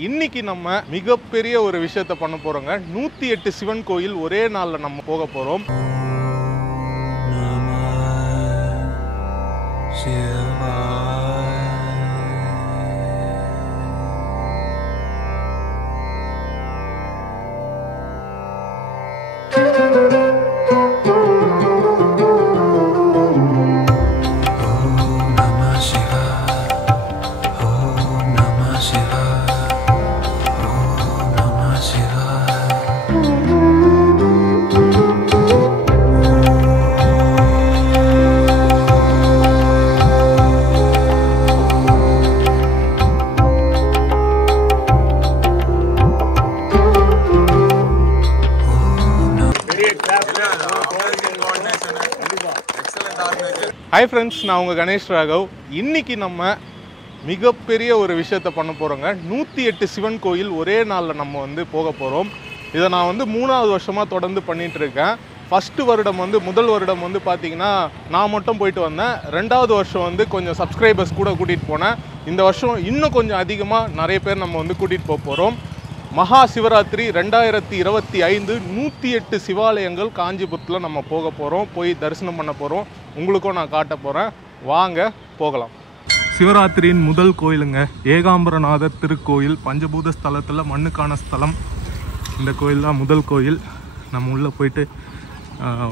இன்னைக்கு நம்ம மிகப்பெரிய ஒரு விஷயத்தை பண்ண போறோங்க. 108 சிவன் கோயில் ஒரே நாள்ல நம்ம போக போறோம். ஹாய் ஃப்ரெண்ட்ஸ், நான் உங்கள் கணேஷ் ராகவ். இன்றைக்கி நம்ம மிகப்பெரிய ஒரு விஷயத்தை பண்ண போகிறோங்க. 108 சிவன் கோயில் ஒரே நாளில் நம்ம போக போகிறோம். இதை நான் 3வது வருஷமாக தொடர்ந்து பண்ணிகிட்ருக்கேன். ஃபஸ்ட்டு வருடம் முதல் வருடம் பார்த்திங்கன்னா நான் மட்டும் போயிட்டு வந்தேன். 2வது வருஷம் கொஞ்சம் சப்ஸ்கிரைபர்ஸ் கூட கூட்டிகிட்டு போனேன். இந்த வருஷம் இன்னும் கொஞ்சம் அதிகமாக நிறைய பேர் நம்ம கூட்டிகிட்டு போக போகிறோம். மகா சிவராத்திரி 2025 108 சிவாலயங்கள் காஞ்சிபுரத்தில் நம்ம போக போகிறோம். போய் தரிசனம் பண்ண போகிறோம். உங்களுக்கும் நான் காட்ட போகிறேன். வாங்க போகலாம். சிவராத்திரியின் முதல் கோயிலுங்க, ஏகாம்பரநாதர் திருக்கோயில். பஞ்சபூத ஸ்தலத்தில் மண்ணுக்கான ஸ்தலம். இந்த கோயில் தான் முதல் கோயில். நம்ம உள்ளே போயிட்டு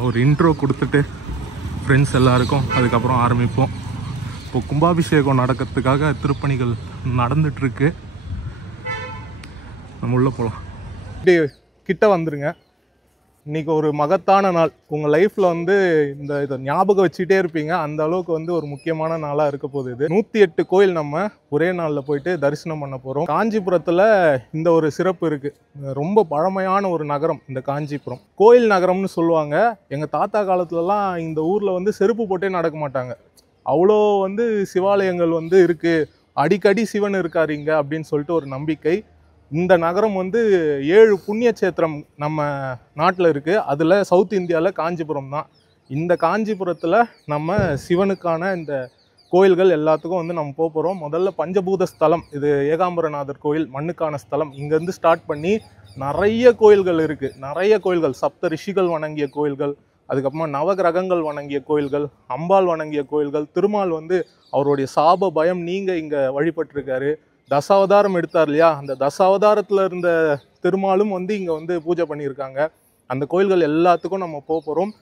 ஒரு இன்ட்ரோ கொடுத்துட்டு ஃப்ரெண்ட்ஸ் எல்லாருக்கும் அதுக்கப்புறம் ஆரம்பிப்போம். இப்போ கும்பாபிஷேகம் நடக்கிறதுக்காக திருப்பணிகள் நடந்துகிட்ருக்கு. நம்ம உள்ளே போகலாம். இப்படி கிட்ட வந்துருங்க. இன்றைக்கி ஒரு மகத்தான நாள். உங்கள் லைஃப்பில் இதை ஞாபகம் வச்சுக்கிட்டே இருப்பீங்க. அந்த அளவுக்கு ஒரு முக்கியமான நாளாக இருக்க போகுது. இது 108 கோயில் நம்ம ஒரே நாளில் போயிட்டு தரிசனம் பண்ண போகிறோம். காஞ்சிபுரத்தில் இந்த ஒரு சிறப்பு இருக்குது. ரொம்ப பழமையான ஒரு நகரம் இந்த காஞ்சிபுரம். கோயில் நகரம்னு சொல்லுவாங்க. எங்கள் தாத்தா காலத்துலலாம் இந்த ஊரில் செருப்பு போட்டே நடக்க மாட்டாங்க. அவ்வளோ சிவாலயங்கள் இருக்குது. அடிக்கடி சிவன் இருக்கார் இங்கே அப்படின்னு சொல்லிட்டு ஒரு நம்பிக்கை. இந்த நகரம் 7 புண்ணிய சேத்திரம் நம்ம நாட்டில் இருக்குது. அதில் சவுத் இந்தியாவில் காஞ்சிபுரம் தான். இந்த காஞ்சிபுரத்தில் நம்ம சிவனுக்கான இந்த கோயில்கள் எல்லாத்துக்கும் நம்ம போக போகிறோம். முதல்ல பஞ்சபூத ஸ்தலம். இது ஏகாம்பரநாதர் கோயில், மண்ணுக்கான ஸ்தலம். இங்கேருந்து ஸ்டார்ட் பண்ணி நிறைய கோயில்கள் இருக்குது. நிறைய கோயில்கள், சப்த ரிஷிகள் வணங்கிய கோயில்கள், அதுக்கப்புறமா நவகிரகங்கள் வணங்கிய கோயில்கள், அம்பாள் வணங்கிய கோயில்கள். திருமால் அவருடைய சாப பயம் நீங்க இங்கே வழிபட்டிருக்காரு. தசாவதாரம் எடுத்தார் இல்லையா, அந்த தசாவதாரத்தில் இருந்த திருமாலும் இங்கே பூஜை பண்ணியிருக்காங்க. அந்த கோயில்கள் எல்லாத்துக்கும் நம்ம போக போகிறோம்.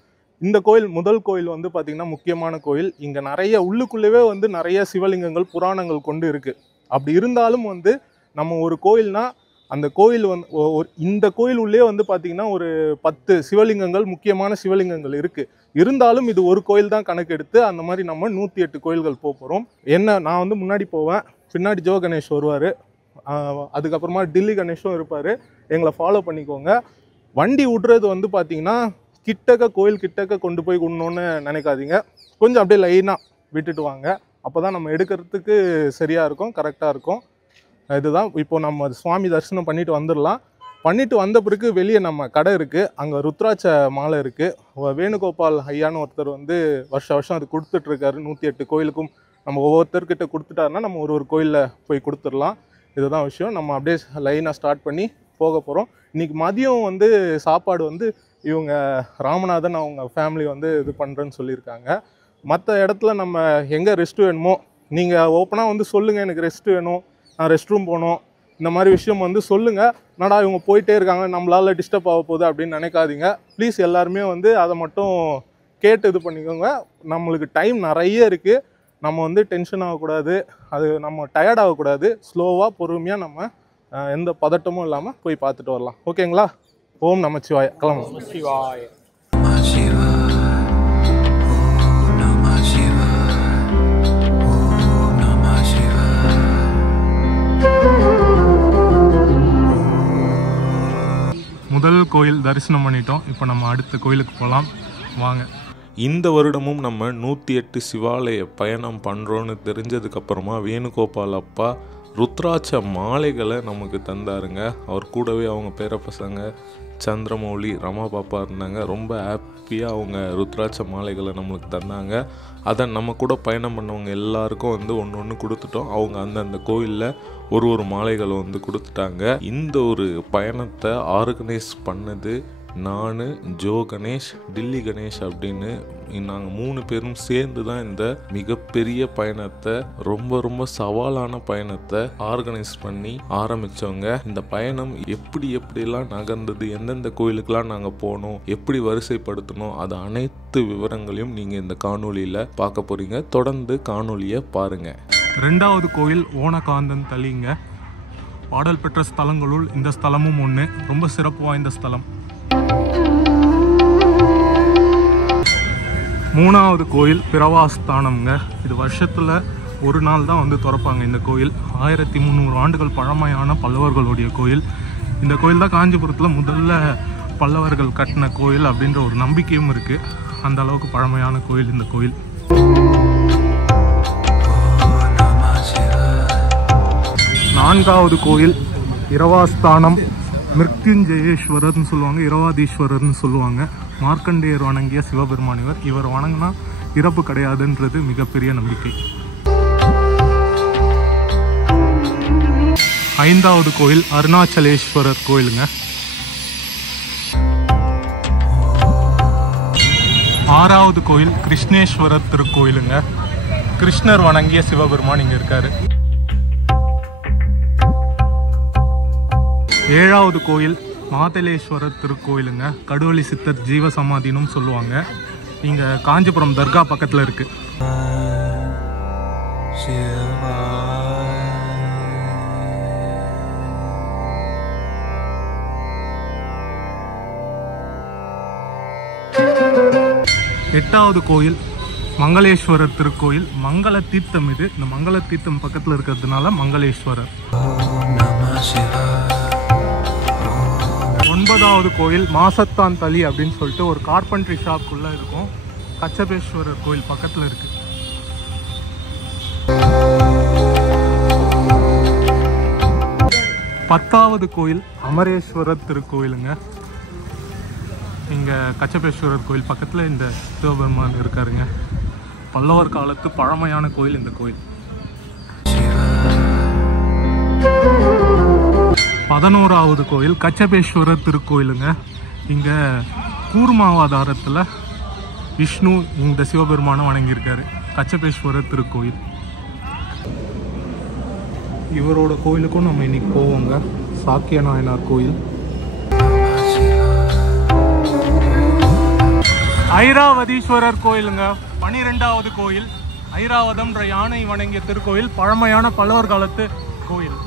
இந்த கோயில் முதல் கோயில் பார்த்திங்கன்னா முக்கியமான கோயில். இங்கே நிறைய உள்ளுக்குள்ளேயே நிறைய சிவலிங்கங்கள் புராணங்கள் கொண்டு இருக்குது. அப்படி இருந்தாலும் நம்ம ஒரு கோயில்னா அந்த கோயில் இந்த கோயில் உள்ளே பார்த்திங்கன்னா ஒரு 10 சிவலிங்கங்கள், முக்கியமான சிவலிங்கங்கள் இருக்குது. இருந்தாலும் இது ஒரு கோயில் தான் கணக்கெடுத்து அந்த மாதிரி நம்ம 108 கோயில்கள் போக போகிறோம். நான் முன்னாடி போவேன், பின்னாடி ஜோ கணேஷ் வருவார், அதுக்கப்புறமா டில்லி கணேஷும் இருப்பார். எங்களை ஃபாலோ பண்ணிக்கோங்க. வண்டி விட்றது பார்த்திங்கன்னா கோயில் கிட்டக்க கொண்டு போய் விடணுன்னு நினைக்காதீங்க. கொஞ்சம் அப்படியே லைனாக விட்டுட்டு வாங்க. அப்போ தான் நம்ம எடுக்கிறதுக்கு சரியாக இருக்கும், கரெக்டாக இருக்கும். இதுதான். இப்போ நம்ம சுவாமி தரிசனம் பண்ணிட்டு வந்துடலாம். பண்ணிட்டு வந்த பிறகு வெளியே நம்ம கடை இருக்குது. அங்கே ருத்ராட்ச மாலை இருக்குது. வேணுகோபால் ஐயான்னு ஒருத்தர் வருஷம் அது கொடுத்துட்ருக்காரு. 108 கோயிலுக்கும் நம்ம ஒவ்வொருத்தர்கிட்ட கொடுத்துட்டாருன்னா நம்ம ஒரு கோயிலில் போய் கொடுத்துடலாம். இதுதான் விஷயம். நம்ம அப்படியே லைனாக ஸ்டார்ட் பண்ணி போக போகிறோம். இன்றைக்கி மதியம் சாப்பாடு இவங்க ராமநாதன் அவங்க ஃபேமிலி இது பண்ணுறேன்னு சொல்லியிருக்காங்க. மற்ற இடத்துல நம்ம எங்கே ரெஸ்ட் வேணுமோ நீங்கள் ஓப்பனாக சொல்லுங்கள், எனக்கு ரெஸ்ட் வேணும், நான் ரெஸ்ட் ரூம் போகணும், இந்த மாதிரி விஷயம் சொல்லுங்கள். நடா இவங்க போயிட்டே இருக்காங்க, நம்மளால் டிஸ்டர்ப் ஆக போகுது அப்படின்னு நினைக்காதீங்க. ப்ளீஸ் எல்லாருமே அதை மட்டும் கேட்டு இது பண்ணிக்கோங்க. நம்மளுக்கு டைம் நிறைய இருக்குது. நம்ம டென்ஷன் ஆகக்கூடாது, அது நம்ம டயர்ட் ஆகக்கூடாது. ஸ்லோவாக பொறுமையாக நம்ம எந்த பதட்டமும் இல்லாமல் போய் பார்த்துட்டு வரலாம். ஓகேங்களா? ஓம் நமச்சிவாய. கிளம்பும். சிவாய. முதல் கோயில் தரிசனம் பண்ணிட்டோம். இப்போ நம்ம அடுத்த கோயிலுக்கு போகலாம். வாங்க. இந்த வருடமும் நம்ம 108 சிவாலய பயணம் பண்ணுறோன்னு தெரிஞ்சதுக்கப்புறமா வேணுகோபால் அப்பா ருத்ராட்ச மாலைகளை நமக்கு தந்தாருங்க. அவர் கூடவே அவங்க பேர பசங்க சந்திரமௌலி, ரமா பாப்பா இருந்தாங்க. ரொம்ப ஹாப்பியாக அவங்க ருத்ராட்ச மாலைகளை நம்மளுக்கு தந்தாங்க. அதை நம்ம கூட பயணம் பண்ணவங்க எல்லாருக்கும் வந்து ஒன்று ஒன்று கொடுத்துட்டோம். அவங்க அந்தந்த கோயிலில் ஒரு மாலைகளை வந்து கொடுத்துட்டாங்க. இந்த ஒரு பயணத்தை ஆர்கனைஸ் பண்ணது நான், ஜோ கணேஷ், டில்லி கணேஷ் அப்படின்னு நாங்கள் 3 பேரும் சேர்ந்து தான் இந்த மிகப்பெரிய பயணத்தை, ரொம்ப சவாலான பயணத்தை ஆர்கனைஸ் பண்ணி ஆரம்பித்தவங்க. இந்த பயணம் எப்படிலாம் நகர்ந்தது, எந்தெந்த கோயிலுக்கெல்லாம் நாங்கள் போனோம், எப்படி வரிசைப்படுத்தணும், அது அனைத்து விவரங்களையும் நீங்கள் இந்த காணொலியில் பார்க்க போகிறீங்க. தொடர்ந்து காணொலியை பாருங்கள். 2வது கோயில் ஓனகாந்தன் தளிங்க. பாடல் பெற்ற ஸ்தலங்களுள் இந்த ஸ்தலமும் ஒன்று. ரொம்ப சிறப்பு வாய்ந்த ஸ்தலம். 3வது கோயில் பிரவாஸ்தானம்ங்க. இது வருஷத்தில் ஒரு நாள் தான் வந்து திறப்பாங்க இந்த கோயில். 1300 ஆண்டுகள் பழமையான பல்லவர்களுடைய கோயில். இந்த கோயில் தான் காஞ்சிபுரத்தில் முதல்ல பல்லவர்கள் கட்டின கோயில் அப்படின்ற ஒரு நம்பிக்கையும் இருக்குது. அந்த அளவுக்கு பழமையான கோயில் இந்த கோயில். 4வது கோயில் இரவாஸ்தானம். மிருத்யுஞ்சயேஸ்வரர்னு சொல்லுவாங்க, இரவாதீஸ்வரர்னு சொல்லுவாங்க. மார்க்கண்டேயர் வணங்கிய சிவபெருமான் இவர் வணங்கினா இறப்பு கிடையாதுன்றது மிகப்பெரிய நம்பிக்கை. 5வது கோயில் அருணாச்சலேஸ்வரர் கோயிலுங்க. 6வது கோயில் கிருஷ்ணேஸ்வரர் திருக்கோயிலுங்க. கிருஷ்ணர் வணங்கிய சிவபெருமான் இங்கே இருக்காரு. 7வது கோயில் மாதலேஸ்வரர் திருக்கோயிலுங்க. கடுவலி சித்தர் ஜீவ சமாதினும் சொல்லுவாங்க. இங்கே காஞ்சிபுரம் தர்கா பக்கத்தில் இருக்கு. 8வது கோயில் மங்களேஸ்வரர் திருக்கோயில். மங்கள தீர்த்தம் இது. இந்த மங்கள தீர்த்தம் பக்கத்தில் இருக்கிறதுனால மங்களேஸ்வரர். 9வது கோயில் மாசத்தான் தளி அப்படின்னு சொல்லிட்டு ஒரு கார்பென்ட்ரி ஷாப்புக்குள்ளே இருக்கும். கச்சபேஸ்வரர் கோயில் பக்கத்தில் இருக்கு. 10வது கோயில் அமரேஸ்வரர் திருக்கோயிலுங்க. இங்கே கச்சபேஸ்வரர் கோயில் பக்கத்தில் இந்த சிவபெருமான் இருக்காருங்க. பல்லவர் காலத்து பழமையான கோயில் இந்த கோயில். 11வது கோயில் கச்சபேஸ்வரர் திருக்கோயிலுங்க. இங்கே கூர்மாவதாரத்தில் விஷ்ணு இந்த சிவபெருமானை வணங்கியிருக்காரு. கச்சபேஸ்வரர் திருக்கோயில். இவரோட கோயிலுக்கும் நம்ம இன்னைக்கு போவோங்க. சாக்கிய நாயனார் கோயில். ஐராவதீஸ்வரர் கோயிலுங்க. 12வது கோயில் ஐராவதம்ன்ற யானை வணங்கிய திருக்கோயில். பழமையான பல்லவர் காலத்து கோயில்.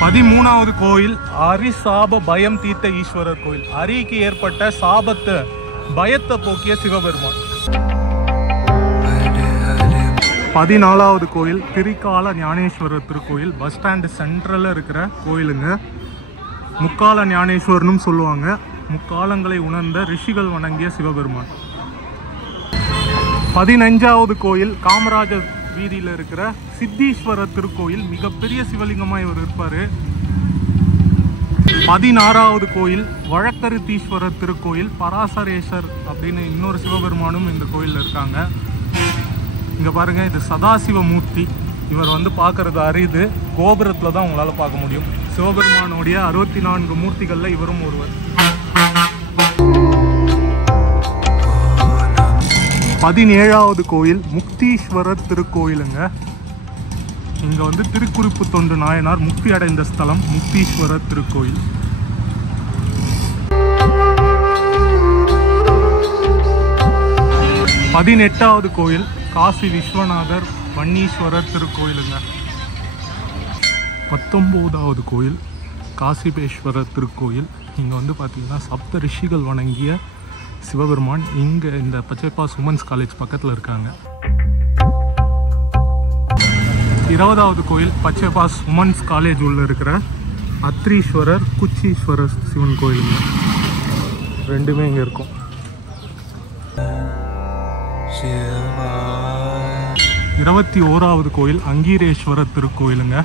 13வது கோயில் அரி சாப பயம் தீர்த்த ஈஸ்வரர் கோயில். அரிக்கு ஏற்பட்ட சாபத்தை பயத்தை போக்கிய சிவபெருமான். 14வது கோயில் திரிகால ஞானேஸ்வரர் திருக்கோயில். பஸ் ஸ்டாண்டு சென்ட்ரலில் இருக்கிற கோயிலுங்க. முக்கால ஞானேஸ்வரனும் சொல்லுவாங்க. முக்காலங்களை உணர்ந்த ரிஷிகள் வணங்கிய சிவபெருமான். 15வது கோயில் காமராஜர் வீதியில் இருக்கிற சித்தீஸ்வரர் திருக்கோயில். மிகப்பெரிய சிவலிங்கமாக இவர் இருப்பார். 16வது கோயில் வழக்கருத்தீஸ்வரர் திருக்கோயில். பராசரேஸ்வர் அப்படின்னு இன்னொரு சிவபெருமானும் இந்த கோயிலில் இருக்காங்க. இங்கே பாருங்கள், இது சதாசிவ மூர்த்தி. இவர் வந்து பார்க்கறது அரிது. கோபுரத்தில் தான் உங்களால் பார்க்க முடியும். சிவபெருமானுடைய 64 மூர்த்திகளில் இவரும் ஒருவர். 17வது கோயில் முக்தீஸ்வரர் திருக்கோயிலுங்க. இங்கே வந்து திருக்குறிப்பு தொண்டு நாயனார் முக்தி அடைந்த ஸ்தலம் முக்தீஸ்வரர் திருக்கோயில். 18வது கோயில் காசி விஸ்வநாதர் வன்னீஸ்வரர் திருக்கோயிலுங்க. 19வது கோயில் காசிபேஸ்வரர் திருக்கோயில். இங்கே வந்து பார்த்திங்கன்னா சப்த ரிஷிகள் வணங்கிய சிவபெருமான் இங்கே இந்த பச்சைப்பாஸ் உமன்ஸ் காலேஜ் பக்கத்தில் இருக்காங்க. 20வது கோயில் பச்சைப்பாஸ் உமன்ஸ் காலேஜ் உள்ள இருக்கிற அத்ரீஸ்வரர் குச்சீஸ்வரர் சிவன் கோயிலுங்க. ரெண்டுமே இங்கே இருக்கும். 21வது கோயில் அங்கீரேஸ்வரர் திருக்கோயிலுங்க.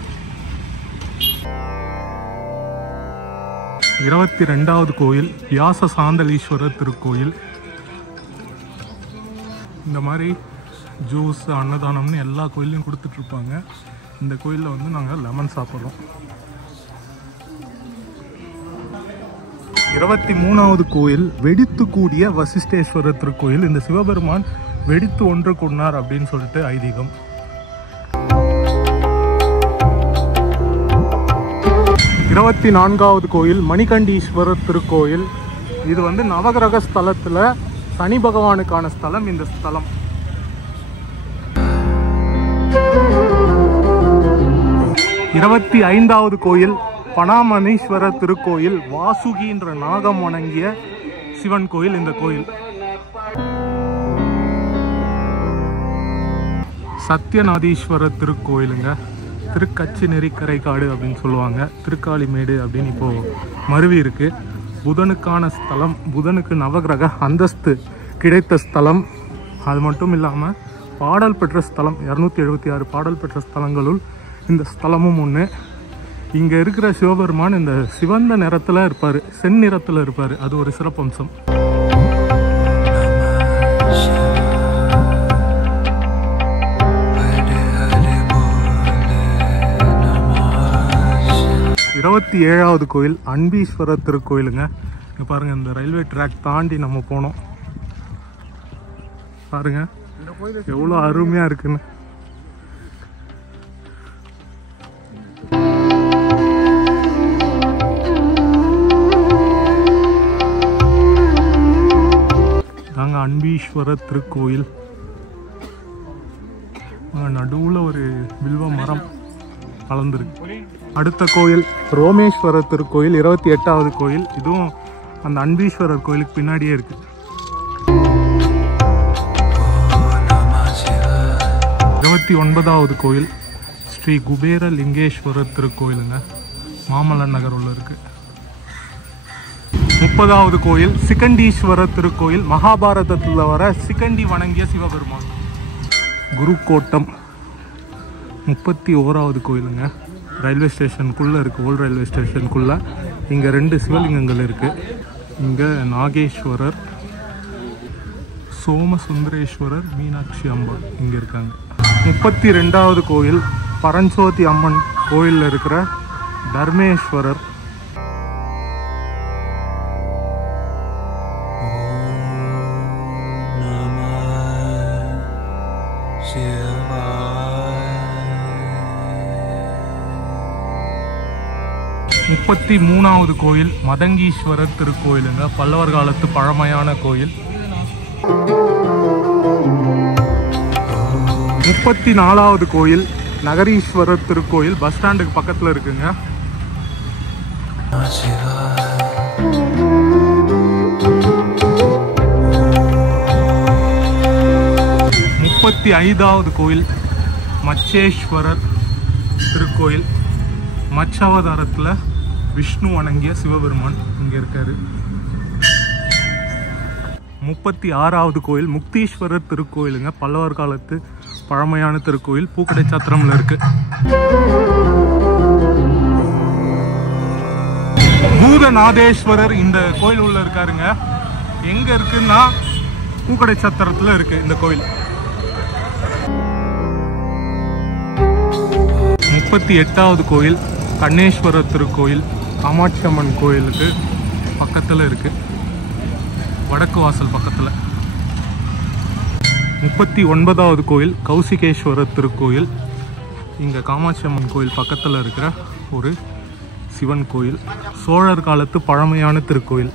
22வது கோயில் வியாச சாந்தலீஸ்வரர் திருக்கோயில். இந்த மாதிரி ஜூஸ் அன்னதானம்னு எல்லா கோயிலையும் கொடுத்துட்ருப்பாங்க. இந்த கோயிலில் வந்து நாங்கள் லெமன் சாப்பிட்றோம். 23வது கோயில் வெடித்து கூடிய வசிஷ்டேஸ்வரர் திருக்கோயில். இந்த சிவபெருமான் வெடித்து ஒன்று கொண்டார் அப்படின்னு சொல்லிட்டு ஐதீகம். 24வது கோயில் மணிகண்டீஸ்வரர் திருக்கோயில். இது வந்து நவகிரக ஸ்தலத்தில் சனி பகவானுக்கான ஸ்தலம் இந்த ஸ்தலம். 25வது கோயில் பனாமணீஸ்வரர் திருக்கோயில். வாசுகின்ற நாகம் வணங்கிய சிவன் கோயில் இந்த கோயில். சத்யநாதீஸ்வரர் திருக்கோயிலுங்க. திருக்கச்சி நெறிக்கரை காடு அப்படின்னு சொல்லுவாங்க. திருக்காளிமேடு அப்படின்னு இப்போது மருவி இருக்கு. புதனுக்கான ஸ்தலம், புதனுக்கு நவகிரக அந்தஸ்து கிடைத்த ஸ்தலம். அது மட்டும் இல்லாமல் பாடல் பெற்ற ஸ்தலம், 276 பாடல் பெற்ற ஸ்தலங்களுள் இந்த ஸ்தலமும் ஒன்று. இங்கே இருக்கிற சிவபெருமான் இந்த சிவந்த நிறத்தில் இருப்பார், செந்நிறத்தில் இருப்பார். அது ஒரு சிறப்பம்சம். இருபத்தி 7வது கோயில் அன்பீஸ்வரர் திருக்கோயிலுங்க. இங்கே பாருங்கள், இந்த ரயில்வே ட்ராக் தாண்டி நம்ம போனோம். பாருங்க எவ்வளோ அருமையாக இருக்குன்னு. நாங்க அன்பீஸ்வரர் திருக்கோயில். நடுவில் ஒரு வில்வ மரம் வளர்ந்துருக்கு. அடுத்த கோயில் ரோமேஸ்வரர் திருக்கோயில், 28வது கோயில். இதுவும் அந்த அன்பீஸ்வரர் கோயிலுக்கு பின்னாடியே இருக்கு. 29வது கோயில் ஸ்ரீ குபேர லிங்கேஸ்வரர் திருக்கோயிலுங்க. மாமல்லன் நகர் உள்ள இருக்கு. 30வது கோயில் சிகண்டீஸ்வரர் திருக்கோயில். மகாபாரதத்தில் வர சிகண்டி வணங்கிய சிவபெருமான். குருக்கோட்டம் 31வது கோயிலுங்க. ரயில்வே ஸ்டேஷனுக்குள்ளே இருக்குது, ஓல்டு ரயில்வே ஸ்டேஷனுக்குள்ளே. இங்கே 2 சிவலிங்கங்கள் இருக்குது. இங்கே நாகேஸ்வரர், சோமசுந்தரேஸ்வரர், மீனாட்சி அம்பாள் இங்கே இருக்காங்க. 32வது கோயில் பரஞ்சோதி அம்மன் கோயிலில் இருக்கிற தர்மேஸ்வரர். முப்பத்தி 3வது கோயில் மதங்கீஸ்வரர் திருக்கோயிலுங்க. பல்லவர் காலத்து பழமையான கோயில். 34வது கோயில் நகரீஸ்வரர் திருக்கோயில். பஸ் ஸ்டாண்டுக்கு பக்கத்தில் இருக்குங்க. 35வது கோயில் மச்சேஸ்வரர் திருக்கோயில். மச்சாவதாரத்தில் விஷ்ணு வணங்கிய சிவபெருமான் இங்கே இருக்காரு. 36வது கோயில் முக்தீஸ்வரர் திருக்கோயிலுங்க. பல்லவர் காலத்து பழமையான திருக்கோயில். பூக்கடை சாத்திரம்ல இருக்கு. பூதநாதேஸ்வரர் இந்த கோயில் உள்ள இருக்காருங்க. எங்க இருக்குன்னா பூக்கடை சாத்திரத்துல இருக்கு இந்த கோயில். 38வது கோயில் கண்ணேஸ்வரர் திருக்கோயில். காமாட்சி அம்மன் கோயிலுக்கு பக்கத்தில் இருக்கு, வடக்கு வாசல் பக்கத்தில். 39வது கோயில் கௌசிகேஸ்வரர் திருக்கோயில். இங்கே காமாட்சி அம்மன் கோயில் பக்கத்தில் இருக்கிற ஒரு சிவன் கோயில். சோழர் காலத்து பழமையான திருக்கோயில்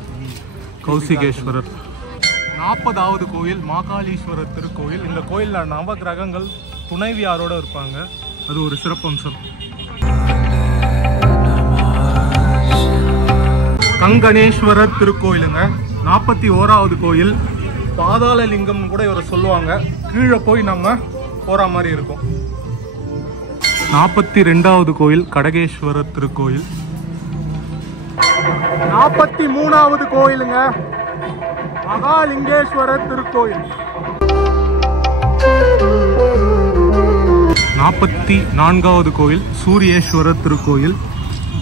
கௌசிகேஸ்வரர். 40வது கோயில் மாகாளீஸ்வரர் திருக்கோயில். இந்த கோயிலில் நவ கிரகங்கள் துணைவியாரோடு இருப்பாங்க. அது ஒரு சிறப்பம்சம். கங்கணேஸ்வரர் திருக்கோயிலுங்க. 41வது கோயில் பாதாள லிங்கம்னு கூட இவரை சொல்லுவாங்க. கீழே போய் நம்ம போகிற மாதிரி இருக்கும். 42வது கோயில் கடகேஸ்வரர் திருக்கோயில். 43வது கோயிலுங்க மகாலிங்கேஸ்வரர் திருக்கோயில். 44வது கோயில் சூரியேஸ்வரர் திருக்கோயில்.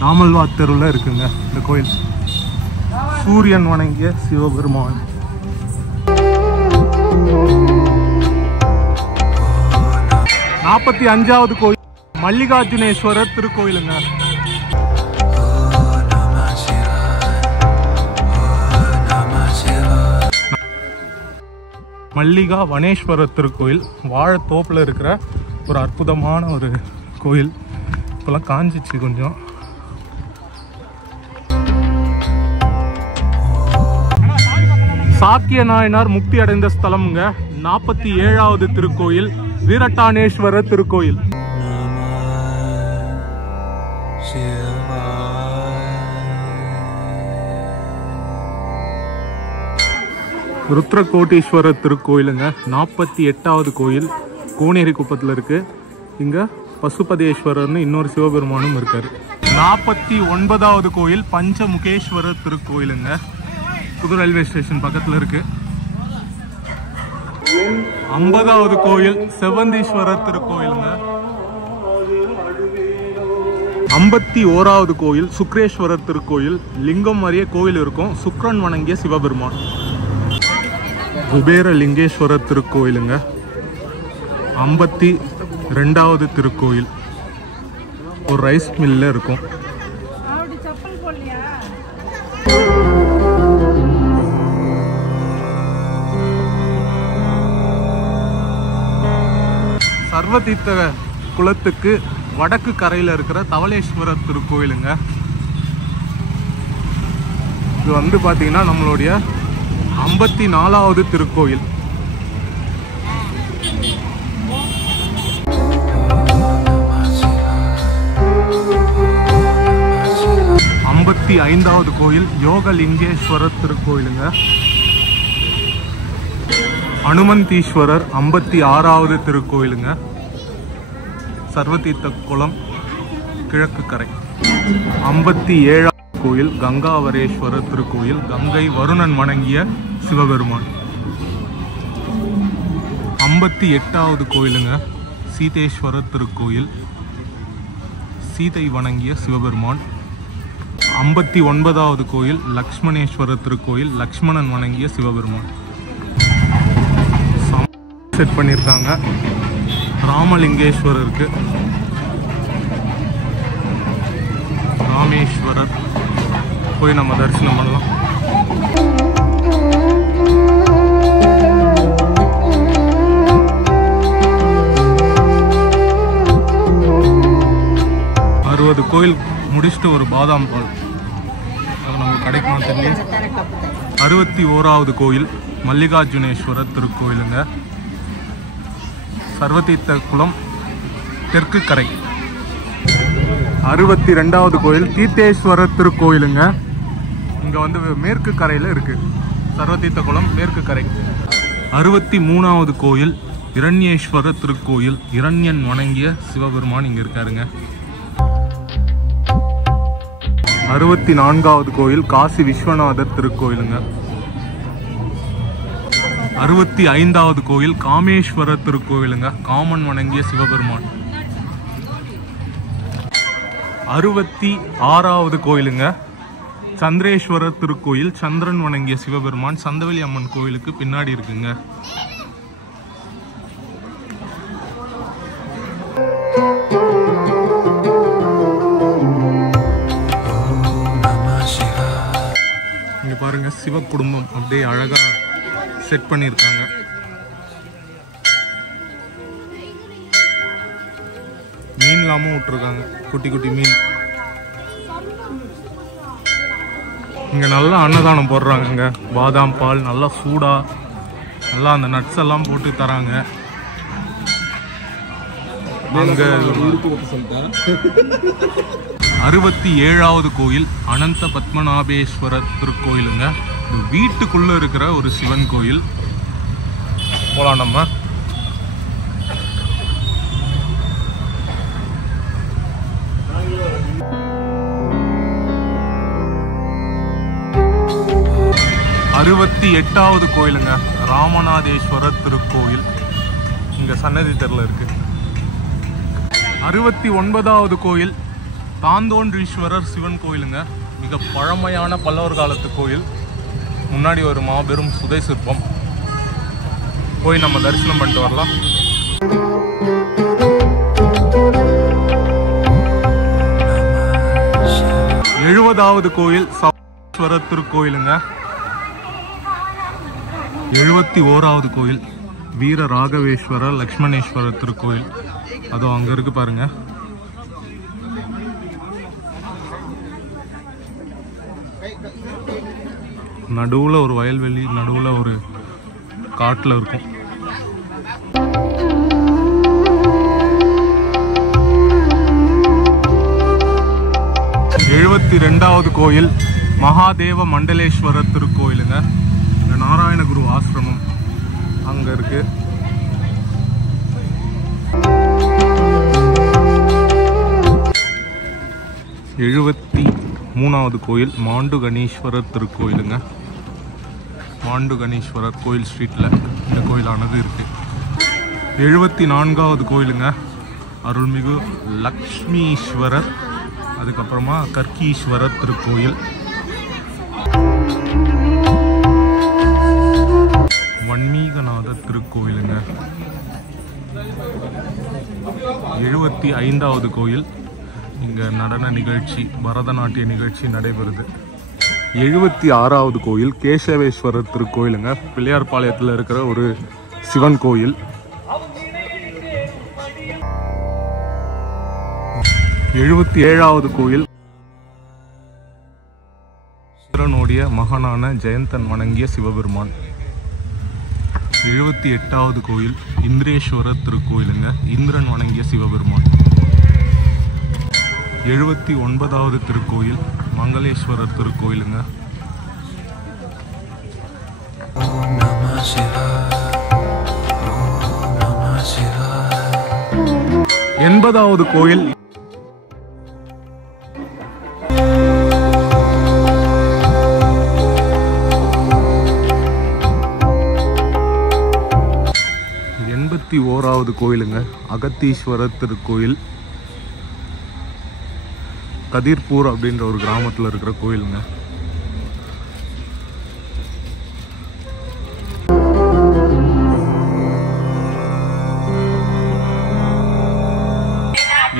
தாமல்வாத் தெருவில் இருக்குங்க இந்த கோயில். சூரியன் வணங்கிய சிவபெருமான். 45வது கோயில் மல்லிகார்ஜுனேஸ்வரர் திருக்கோயிலுங்க. மல்லிகா வனேஸ்வரர் திருக்கோயில் வாழைத்தோப்பில் இருக்கிற ஒரு அற்புதமான ஒரு கோயில். இப்போலாம் காஞ்சிச்சு கொஞ்சம். சாக்கிய நாயனார் முக்தி அடைந்த ஸ்தலம்ங்க. 47வது திருக்கோயில் வீரட்டானேஸ்வரர் திருக்கோயில். ருத்ரகோட்டீஸ்வரர் திருக்கோயிலுங்க. 48வது கோயில் கோனேரி குப்பத்தில் இருக்கு. இங்க பசுபதேஸ்வரர்னு இன்னொரு சிவபெருமானும் இருக்காரு. 49வது கோயில் பஞ்சமுகேஸ்வரர் திருக்கோயிலுங்க. புது ரயில்வே ஸ்டேஷன் பக்கத்தில் இருக்கு. 50வது கோயில் செவந்தீஸ்வரர் திருக்கோயிலுங்க. 51வது கோயில் சுக்ரேஸ்வரர் திருக்கோயில். லிங்கம் மாதிரியே கோயில் இருக்கும். சுக்ரன் வணங்கிய சிவபெருமான். குபேர லிங்கேஸ்வரர் திருக்கோயிலுங்க. 52வது திருக்கோயில் ஒரு ரைஸ் மில்ல இருக்கும். சர்வதீர்த்த குளத்துக்கு வடக்கு கரையில் இருக்கிற தவளேஸ்வரர் திருக்கோயிலுங்க. இது வந்து பார்த்தீங்கன்னா நம்மளுடைய 54வது திருக்கோயில். 55வது கோயில் யோகலிங்கேஸ்வரர் திருக்கோயிலுங்க. அனுமந்தீஸ்வரர் 56வது திருக்கோயிலுங்க. சர்வதீர்த்த குளம் கிழக்கு கரை. 57வது கோயில் கங்காவரேஸ்வரர் திருக்கோயில். கங்கை வருணன் வணங்கிய சிவபெருமான். 58வது கோயிலுங்க சீதேஸ்வரர் திருக்கோயில். சீதை வணங்கிய சிவபெருமான். 59வது கோயில் லக்ஷ்மணேஸ்வரர் திருக்கோயில். லக்ஷ்மணன் வணங்கிய சிவபெருமான். செட் பண்ணியிருக்காங்க. ராமலிங்கேஸ்வரருக்கு ராமேஸ்வரர் போய் நம்ம தரிசனம் பண்ணலாம். கோயில் முடிச்சுட்டு ஒரு பாதாம் பால் நமக்கு கிடைக்குமா தெரியல. 61வது கோயில் மல்லிகார்ஜுனேஸ்வரர் திருக்கோயிலுங்க. சர்வதீர்த்த குளம் தெற்கு கரை. 62வது கோயில் தீர்த்தேஸ்வரர் திருக்கோயிலுங்க. இங்கே வந்து மேற்கு கரையில் இருக்குது. சர்வதீர்த்த குளம் மேற்கு கரை. 63வது கோயில் இரண்யேஸ்வரர் திருக்கோயில். இரண்யன் வணங்கிய சிவபெருமான் இங்கே இருக்காருங்க. 64வது கோயில் காசி விஸ்வநாதர் திருக்கோயிலுங்க. 65வது கோயில் காமேஸ்வரர் திருக்கோயிலுங்க. காமன் வணங்கிய சிவபெருமான். 66வது கோயிலுங்க சந்திரேஸ்வரர் திருக்கோயில். சந்திரன் வணங்கிய சிவபெருமான். சந்தவெளி அம்மன் கோயிலுக்கு பின்னாடி இருக்குங்க. இங்க பாருங்க சிவ குடும்பம் அப்படியே அழகா செட் பண்ணியிருக்காங்க. மீன்லாமும் விட்டுருக்காங்க, குட்டி குட்டி மீன். இங்க நல்லா அன்னதானம் போடுறாங்க. பாதாம் பால் நல்லா சூடா நல்லா அந்த நட்ஸ் எல்லாம் போட்டு தராங்க. அங்க 67வது கோயில் அனந்த பத்மநாபேஸ்வரர் திருக்கோயிலுங்க. வீட்டுக்குள்ள இருக்கிற ஒரு சிவன் கோயில். போலாம் நம்ம. அறுபத்தி 8வது கோயிலுங்க ராமநாதேஸ்வரர் திருக்கோயில். இங்க சன்னதி தெருல இருக்கு. 69வது கோயில் தாந்தோன்றீஸ்வரர் சிவன் கோயிலுங்க. மிக பழமையான பல்லவர் காலத்து கோயில். முன்னாடி ஒரு மாபெரும் சுதை சிற்பம். போய் நம்ம தரிசனம் பண்ணிட்டு வரலாம். 70வது கோயில் சவீஸ்வரர் திருக்கோயிலுங்க. 71வது கோயில் வீர ராகவேஸ்வரர் லக்ஷ்மணேஸ்வரர் திருக்கோயில். அதுவும் அங்க இருக்கு பாருங்க. நடுவுல ஒரு வயல்வெளி, நடுவுல ஒரு காட்டுல இருக்கும். 72வது கோயில் மகாதேவ மண்டலேஸ்வரர் திருக்கோயிலுங்க. இந்த நாராயணகுரு ஆசிரமம் அங்க இருக்கு. 73வது கோயில் மாண்டுகணீஸ்வரர் திருக்கோயிலுங்க. மாண்டுகணீஸ்வரர் கோயில் ஸ்ட்ரீட்ல இந்த கோயிலானது இருக்கு. 74வது கோயிலுங்க அருள்மிகு லக்ஷ்மீஸ்வரர், அதுக்கப்புறமா கர்க்கீஸ்வரர் திருக்கோயில். வன்மீகநாதர் திருக்கோயிலுங்க. 75வது கோயில் இங்க நடன நிகழ்ச்சி, பரதநாட்டிய நிகழ்ச்சி நடைபெறுது. 76வது கோயில் கேசவேஸ்வரர் திருக்கோயிலுங்க. பிள்ளையார்பாளையத்தில் இருக்கிற ஒரு சிவன் கோயில். 77வது கோயில் இந்திரனுடைய மகனான ஜெயந்தன் வணங்கிய சிவபெருமான். 78வது கோயில் இந்திரேஸ்வரர் திருக்கோயிலுங்க. இந்திரன் வணங்கிய சிவபெருமான். 79வது திருக்கோயில் மங்களேஸ்வரர் திருக்கோயிலுங்க. 80வது கோயில் ஓராவது கோயிலுங்க அகத்தீஸ்வரர் திருக்கோயில். கதிர்பூர் அப்படின்ற ஒரு கிராமத்தில் இருக்கிற கோயிலுங்க.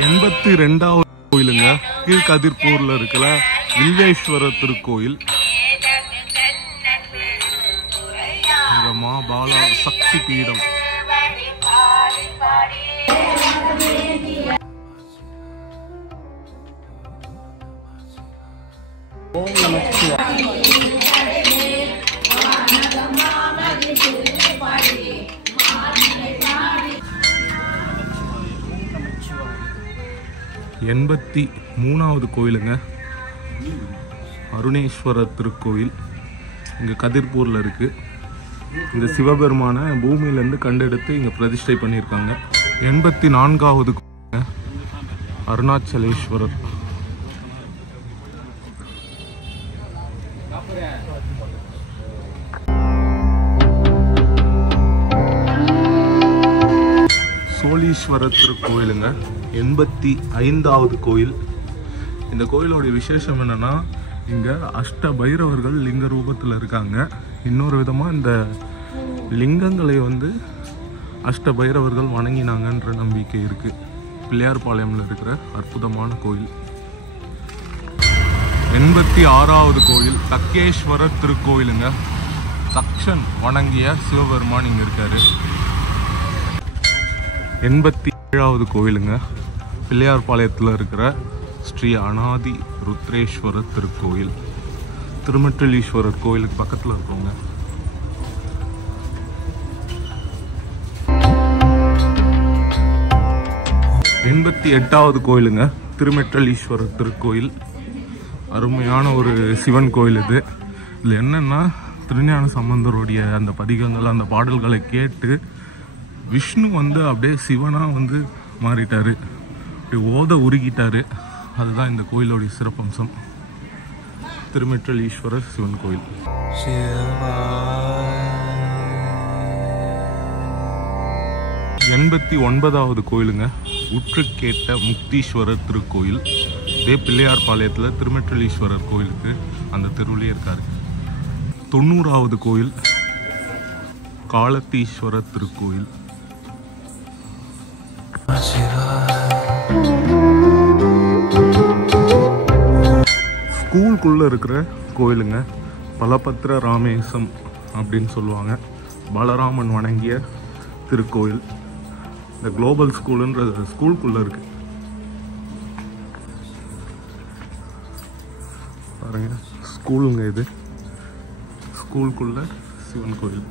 எண்பத்தி 82வது கோயிலுங்க கீழ்கதிர்பூர்ல இருக்கிற வில்வேஸ்வரர் திருக்கோயில். மாபாலா சக்தி பீடம். ஓம் நம சிவாய. 83வது கோயிலுங்க அருணேஸ்வரர் திருக்கோயில். இங்கே கதிர்பூரில் இருக்குது. இந்த சிவபெருமான பூமியிலேருந்து கண்டெடுத்து இங்கே பிரதிஷ்டை பண்ணியிருக்காங்க. 84வது கோயிலுங்க அருணாச்சலேஸ்வரர். சோழீஸ்வரர் திருக்கோயிலுங்க. 85வது கோயில். இந்த கோயிலோடைய விசேஷம் என்னன்னா, இங்க அஷ்ட பைரவர்கள் லிங்க ரூபத்தில் இருக்காங்க. இன்னொரு விதமா இந்த லிங்கங்களை அஷ்ட பைரவர்கள் வணங்கினாங்கன்ற நம்பிக்கை இருக்கு. பிள்ளையார்பாளையம்ல இருக்கிற அற்புதமான கோயில். 86வது கோயில் தக்கேஸ்வரர் திருக்கோயிலுங்க. தக்ஷன் வணங்கிய சிவபெருமான் இங்க இருக்காரு. 87வது கோயிலுங்க பிள்ளையார்பாளையத்தில் இருக்கிற ஸ்ரீ அநாதி ருத்ரேஸ்வரர் திருக்கோயில். திருமற்றலீஸ்வரர் கோயிலுக்கு பக்கத்தில் இருக்கவங்க. 88வது கோயிலுங்க திருமெற்றலீஸ்வரர் திருக்கோயில். அருமையான ஒரு சிவன் கோயில் இது. இதில் என்னன்னா, திருஞான சம்பந்தருடைய அந்த பதிகங்கள், அந்த பாடல்களை கேட்டு விஷ்ணு அப்படியே சிவனா மாறிட்டாரு, அப்படி ஓத உருகிட்டாரு. அதுதான் இந்த கோயிலோடைய சிறப்பம்சம். திருமெற்றலீஸ்வரர் சிவன் கோயில். 89வது கோயிலுங்க உற்று கேட்ட முக்தீஸ்வரர் திருக்கோயில். இதே பிள்ளையார்பாளையத்தில் திருமெற்றலீஸ்வரர் கோயிலுக்கு அந்த தெருவிலே இருக்கார். 90வது கோயில் காலத்தீஸ்வரர் திருக்கோயில். ஸ்கூலுக்குள்ளே இருக்கிற கோயிலுங்க. பலபத்ர ராமேசம் அப்படின்னு சொல்லுவாங்க. பலராமன் வணங்கிய திருக்கோயில். இந்த குளோபல் ஸ்கூலுன்ற ஸ்கூலுக்குள்ளே இருக்கு பாருங்க. ஸ்கூலுங்க இது. ஸ்கூலுக்குள்ள சிவன் கோயில்.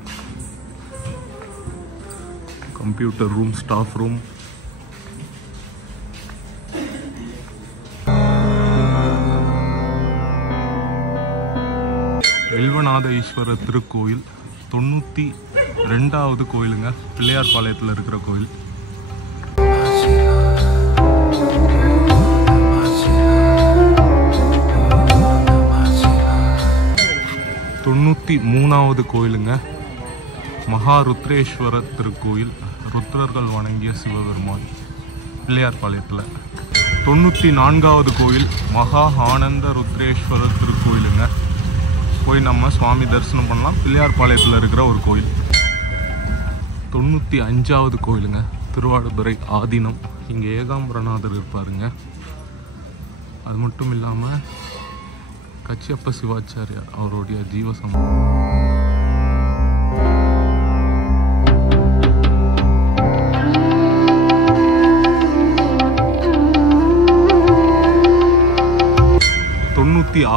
Computer room, staff room. Vilvanatha Eswarar திருக்கோயில் 92வது கோயிலுங்க. பிள்ளையார்பாளையத்தில் இருக்கிற கோயில். தொண்ணூற்றி 3வது கோயிலுங்க. மகாருத்ரேஸ்வரர் திருக்கோயில். ருத்ரர்கள் வணங்கிய சிவபெருமான் பிள்ளையார்பாளையத்தில். 94வது கோயில் மகா ஆனந்த ருத்ரேஸ்வரர் திருக்கோயிலுங்க. போய் நம்ம சுவாமி தரிசனம் பண்ணலாம். பிள்ளையார்பாளையத்தில் இருக்கிற ஒரு கோயில். 95வது கோயிலுங்க. திருவாடுதுறை ஆதீனம். இங்கே ஏகாம்பரநாதர் இருப்பாருங்க. அது மட்டும் இல்லாமல் கச்சியப்ப சிவாச்சாரியார் அவருடைய ஜீவசமம்.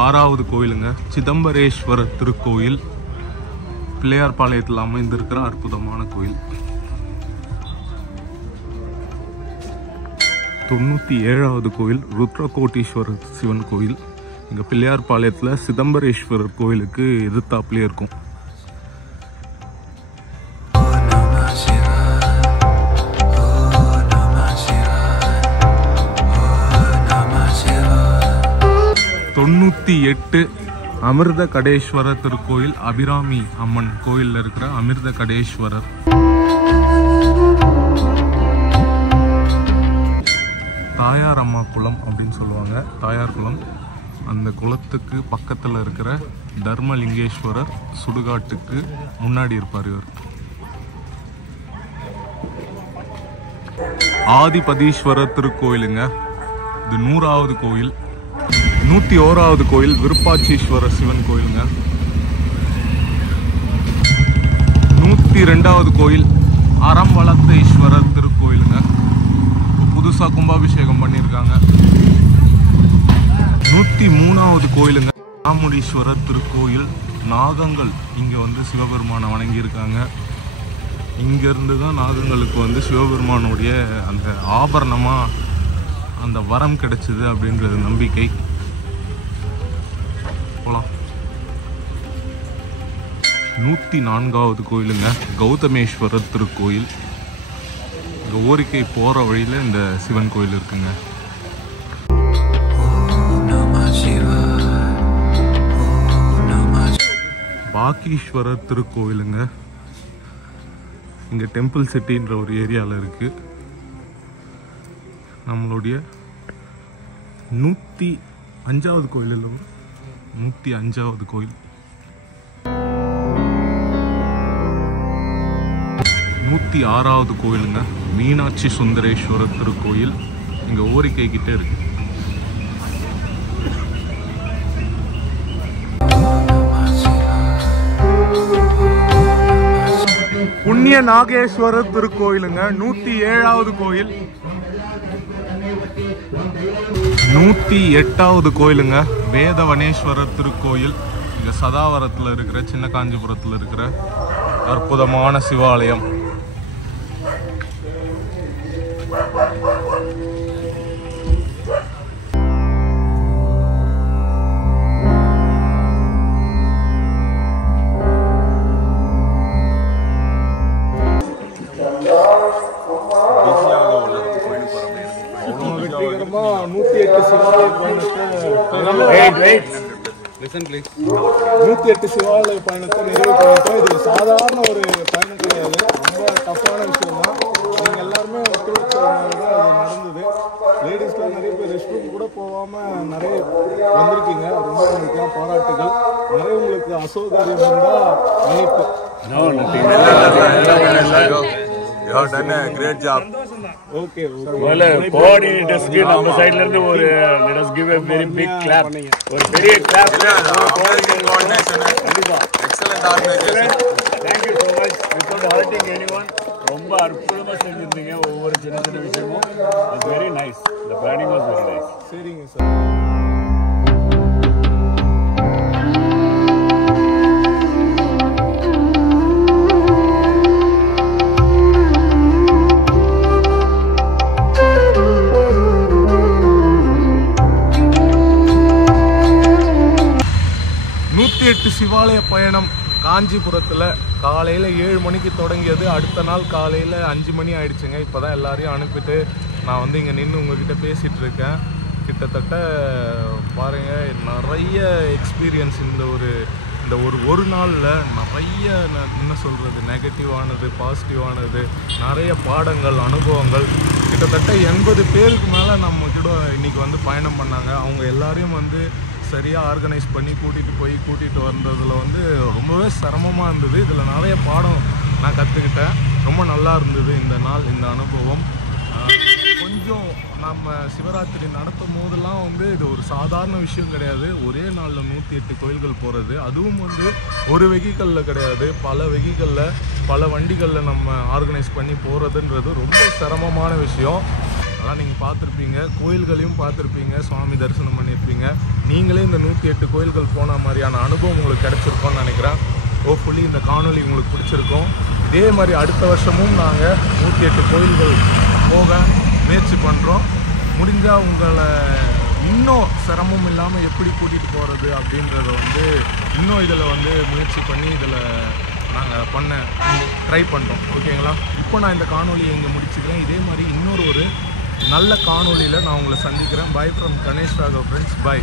ஆறாவது கோயிலுங்க. சிதம்பரேஸ்வரர் திருக்கோயில். பிள்ளையார்பாளையத்தில் அமைந்திருக்கிற அற்புதமான கோயில். 97வது கோயில் ருத்ரகோட்டீஸ்வரர் சிவன் கோயில். இங்கே பிள்ளையார்பாளையத்தில் சிதம்பரேஸ்வரர் கோயிலுக்கு எதிர்த்தாப்புலேயே இருக்கும். தொண்ணூற்றி 8 அமிர்த கடேஸ்வரர் திருக்கோயில். அபிராமி அம்மன் கோயிலில் இருக்கிற அமிர்த கடேஸ்வரர். தாயார் அம்மா குளம் அப்படின்னு சொல்லுவாங்க. தாயார் குளம். அந்த குளத்துக்கு பக்கத்தில் இருக்கிற தர்மலிங்கேஸ்வரர் சுடுகாட்டுக்கு முன்னாடி இருப்பார் இவர். ஆதிபதீஸ்வரர் திருக்கோயிலுங்க. இது 100வது கோயில். 101வது கோயில் விருப்பாட்சீஸ்வரர் சிவன் கோயிலுங்க. 102வது கோயில் அறம் வளர்த்த ஈஸ்வரர் திருக்கோயிலுங்க. புதுசாக கும்பாபிஷேகம் பண்ணியிருக்காங்க. 103வது கோயிலுங்க ராமுடீஸ்வரர் திருக்கோயில். நாகங்கள் இங்கே வந்து சிவபெருமானை வணங்கியிருக்காங்க. இங்கேருந்து தான் நாகங்களுக்கு வந்து சிவபெருமானுடைய அந்த ஆபரணமாக அந்த வரம் கிடைச்சிது அப்படின்றது நம்பிக்கை. போகலாம். 104வது கோயிலுங்க கௌதமேஸ்வரர் திருக்கோயில். இங்கே ஓரிக்கை போகிற வழியில் இந்த சிவன் கோயில் இருக்குங்க. பாக்கீஸ்வரர் திருக்கோயிலுங்க. இங்கே டெம்பிள் சிட்டின்ற ஒரு ஏரியாவில் இருக்குது. நம்மளுடைய 105வது கோயில் இல்லை, 105வது கோயில். 106வது கோயிலுங்க மீனாட்சி சுந்தரேஸ்வரர் திருக்கோயில். இங்கே ஓரிக்கை கிட்டே இருக்கு. புண்ணிய நாகேஸ்வரர் திருக்கோயிலுங்க. 107வது கோயில். 108வது கோயிலுங்க வேதவனேஸ்வரர் திருக்கோயில். இங்கே சதாவரத்தில் இருக்கிற சின்ன காஞ்சிபுரத்தில் இருக்கிற அற்புதமான சிவாலயம். வெற்றிகரமா 108 சிவாலய பயணத்தை நிறைவு பண்ணிட்டோம். இது சாதாரண ஒரு பயணம் கிடையாது. ரொம்ப டஃப்பான விஷயம் தான். நீங்கள் எல்லாருமே ஒத்துழைச்ச நடந்தது. லேடிஸ்லாம் நிறைய பேர் ரெஸ்ட் ரூம் கூட போகாமல் நிறைய வந்திருக்கீங்க. ரொம்ப உங்களுக்குலாம் பாராட்டுகள். நிறைய உங்களுக்கு அசௌகரியம் இருந்தால் மன்னிப்பு. You have done a great job. Okay. Well, coordinators give நம்ம சைடுல இருந்து ஒரு let us give a very big clap. ஒரு பெரிய clap. Amazing coordination. Excellent organization. Thank you so much. Without hurting anyone. ரொம்ப அற்புதமா செஞ்சிருந்தீங்க ஒவ்வொரு சின்ன சின்ன விஷயமும். It's very nice. The planning was very nice. சரிங்க சார். சிவாலய பயணம் காஞ்சிபுரத்தில் காலையில் 7 மணிக்கு தொடங்கியது. அடுத்த நாள் காலையில் 5 மணி ஆயிடுச்சுங்க. இப்போ தான் எல்லாரையும் அனுப்பிட்டு நான் வந்து இங்கே நின்று உங்ககிட்ட பேசிகிட்டு இருக்கேன். கிட்டத்தட்ட பாருங்கள், நிறைய எக்ஸ்பீரியன்ஸ் இந்த ஒரு நாளில் நிறைய என்ன சொல்கிறது, நெகட்டிவானது பாசிட்டிவானது நிறைய பாடங்கள் அனுபவங்கள். கிட்டத்தட்ட 80 பேருக்கு மேலே நம்ம கிட்ட இன்றைக்கி வந்து பயணம் பண்ணாங்க. அவங்க எல்லாரையும் வந்து சரியாக ஆர்கனைஸ் பண்ணி கூட்டிகிட்டு வந்ததில் வந்து ரொம்பவே சிரமமாக இருந்தது. இதில் நிறைய பாடம் நான் கற்றுக்கிட்டேன். ரொம்ப நல்லா இருந்தது இந்த நாள், இந்த அனுபவம். கொஞ்சம் நம்ம சிவராத்திரி நடத்தும் போதெல்லாம் வந்து இது ஒரு சாதாரண விஷயம் கிடையாது. ஒரே நாளில் 108 கோயில்கள் போகிறது, அதுவும் வந்து ஒரு வெஹிக்கலில் கிடையாது, பல வெஹிக்கலில் பல வண்டிகளில் நம்ம ஆர்கனைஸ் பண்ணி போகிறதுன்றது ரொம்ப சிரமமான விஷயம். அதெல்லாம் நீங்கள் பார்த்துருப்பீங்க, கோயில்களையும் பார்த்துருப்பீங்க, சுவாமி தரிசனம் பண்ணியிருப்பீங்க. நீங்களே இந்த 108 கோயில்கள் போன மாதிரியான அனுபவம் உங்களுக்கு கிடச்சிருக்கோன்னு நினைக்கிறேன். ஹோப்ஃபுல்லி இந்த காணொலி உங்களுக்கு பிடிச்சிருக்கோம். இதே மாதிரி அடுத்த வருஷமும் நாங்கள் 108 கோயில்கள் போக முயற்சி பண்ணுறோம். முடிஞ்சால் உங்களை இன்னும் சிரமம் இல்லாமல் எப்படி கூட்டிகிட்டு போகிறது அப்படின்றத வந்து இன்னும் இதில் வந்து முயற்சி பண்ணி இதில் நாங்கள் ட்ரை பண்ணுறோம். ஓகேங்களா? இப்போ நான் இந்த காணொலியை இங்கே முடிச்சுக்கிறேன். இதே மாதிரி இன்னொரு நல்ல காணொலியில் நான் உங்களை சந்திக்கிறேன். Bye from Ganesh Raghav friends. By.